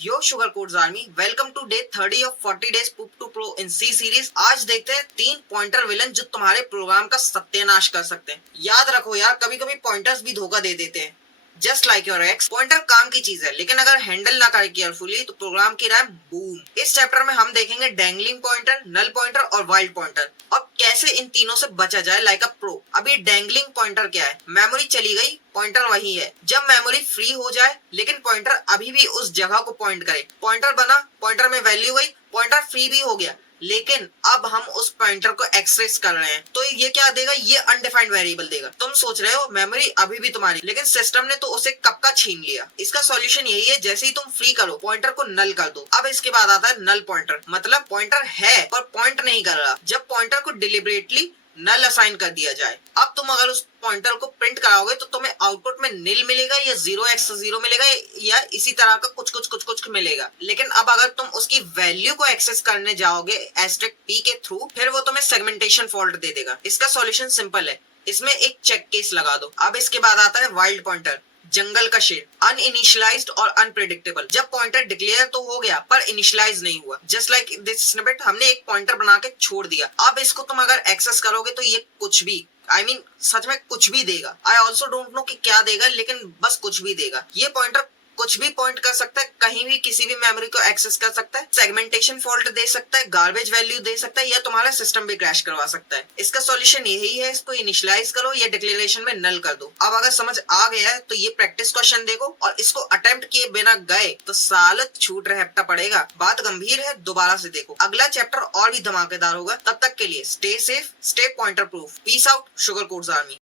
Yo sugar codes army, welcome to day 30 of 40 days pup to pro in C series. आज देखते हैं 3 pointer villain जो तुम्हारे programme का सत्यानाश कर सकते हैं। याद रखो यार, कभी कभी पॉइंटर्स भी धोखा दे देते हैं। Just like your x, pointer काम की चीज है, लेकिन अगर हैंडल ना करे केयरफुली तो प्रोग्राम की रैम बूम। इस चैप्टर में हम देखेंगे डैंगलिंग पॉइंटर, नल पॉइंटर और वाइल्ड पॉइंटर, और कैसे इन तीनों से बचा जाए लाइक अ प्रो। अभी डैंगलिंग पॉइंटर क्या है? मेमोरी चली गई, पॉइंटर वही है। जब मेमोरी फ्री हो जाए लेकिन पॉइंटर अभी भी उस जगह को पॉइंट करे, पॉइंटर बना, पॉइंटर में वैल्यू गई, पॉइंटर फ्री भी हो गया, लेकिन अब हम उस पॉइंटर को एक्सेस कर रहे हैं तो ये क्या देगा? ये अनडिफाइंड वेरिएबल देगा। तुम सोच रहे हो मेमोरी अभी भी तुम्हारी, लेकिन सिस्टम ने तो उसे कब का छीन लिया। इसका सॉल्यूशन यही है, जैसे ही तुम फ्री करो पॉइंटर को नल कर दो। अब इसके बाद आता है नल पॉइंटर, मतलब पॉइंटर है पर पॉइंट नहीं कर रहा। जब पॉइंटर को डिलिबरेटली नल असाइन कर दिया जाए, अब तुम अगर उस पॉइंटर को प्रिंट कराओगे तो तुम्हें आउटपुट में नील मिलेगा या 0x0 मिलेगा या इसी तरह का कुछ मिलेगा। लेकिन अब अगर तुम उसकी वैल्यू को एक्सेस करने जाओगे एस्टेरिक p के थ्रू, फिर वो तुम्हें सेगमेंटेशन फॉल्ट दे देगा। इसका सॉल्यूशन सिंपल है, इसमें एक चेक केस लगा दो। अब इसके बाद आता है वाइल्ड पॉइंटर, जंगल का शेर, अनइनिशियलाइज्ड और अनप्रेडिक्टेबल। जब पॉइंटर डिक्लेयर तो हो गया पर इनिशियलाइज नहीं हुआ, जस्ट लाइक दिस स्निपेट, हमने एक पॉइंटर बना के छोड़ दिया। अब इसको तुम अगर एक्सेस करोगे तो ये कुछ भी, सच में कुछ भी देगा। आई ऑल्सो डोंट नो कि क्या देगा, लेकिन बस कुछ भी देगा। ये पॉइंटर कुछ भी पॉइंट कर सकता है, कहीं भी किसी भी मेमोरी को एक्सेस कर सकता है, सेगमेंटेशन फॉल्ट दे सकता है, गार्बेज वैल्यू दे सकता है, या तुम्हारा सिस्टम भी क्रैश करवा सकता है। इसका सॉल्यूशन यही है, इसको इनिशियलाइज करो या डिक्लेरेशन में नल कर दो। अब अगर समझ आ गया है तो ये प्रैक्टिस क्वेश्चन देखो और इसको अटेम्प्ट किए बिना गए तो साल छूट रहता पड़ेगा। बात गंभीर है, दोबारा से देखो। अगला चैप्टर और भी धमाकेदार होगा। तब तक के लिए stay safe, stay pointer proof. Peace out, sugar codes army.